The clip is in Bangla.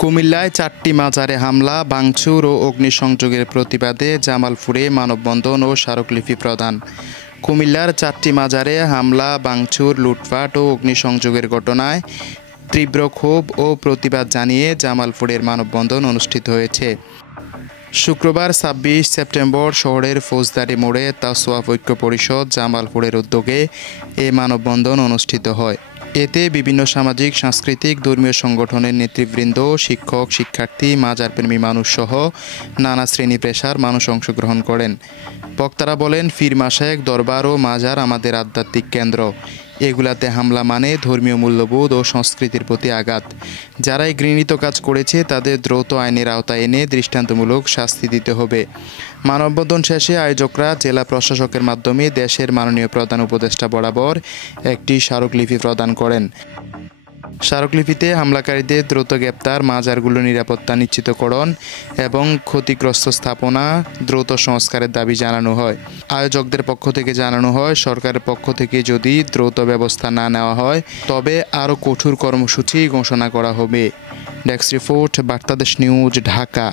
কুমিল্লায় 4টি মাজারে হামলা, ভাঙচুর ও অগ্নিসংযোগের প্রতিবাদে জামালপুরে মানববন্ধন ও স্মারকলিপি প্রদান। কুমিল্লার 4টি মাজারে হামলা, ভাঙচুর, লুটপাট ও অগ্নিসংযোগের ঘটনায় তীব্র ক্ষোভ ও প্রতিবাদ জানিয়ে জামালপুরের মানববন্ধন অনুষ্ঠিত হয়েছে। শুক্রবার 26 সেপ্টেম্বর শহরের ফৌজদারি মোড়ে তাসওয়াফ ঐক্য পরিষদ জামালপুরের উদ্যোগে এ মানববন্ধন অনুষ্ঠিত হয়। এতে বিভিন্ন সামাজিক, সাংস্কৃতিক, ধর্মীয় সংগঠনের নেতৃবৃন্দ, শিক্ষক, শিক্ষার্থী, মাজারপ্রেমী মানুষসহ নানা শ্রেণী পেশার মানুষ অংশগ্রহণ করেন। বক্তারা বলেন, পীর মাশায়েখ, দরবার ও মাজার আমাদের আধ্যাত্মিক কেন্দ্র। এগুলাতে হামলা মানে ধর্মীয় মূল্যবোধ ও সংস্কৃতির প্রতি আঘাত। যারা এই ঘৃণিত কাজ করেছে তাদের দ্রুত আইনের আওতায় এনে দৃষ্টান্তমূলক শাস্তি দিতে হবে। মানববন্ধন শেষে আয়োজকরা জেলা প্রশাসকের মাধ্যমে দেশের মাননীয় প্রধান উপদেষ্টা বরাবর একটি স্মারকলিপি প্রদান করেন। স্মারকলিপিতে হামলাকারীদের দ্রুত গ্রেপ্তার, মাজারগুলোর নিরাপত্তা নিশ্চিতকরণ এবং ক্ষতিগ্রস্ত স্থাপনা দ্রুত সংস্কারের দাবি জানানো হয়। আয়োজকদের পক্ষ থেকে জানানো হয়, সরকারের পক্ষ থেকে যদি দ্রুত ব্যবস্থা না নেওয়া হয় তবে আরও কঠোর কর্মসূচি ঘোষণা করা হবে। Desk report, Bartadesh news, Dhaka.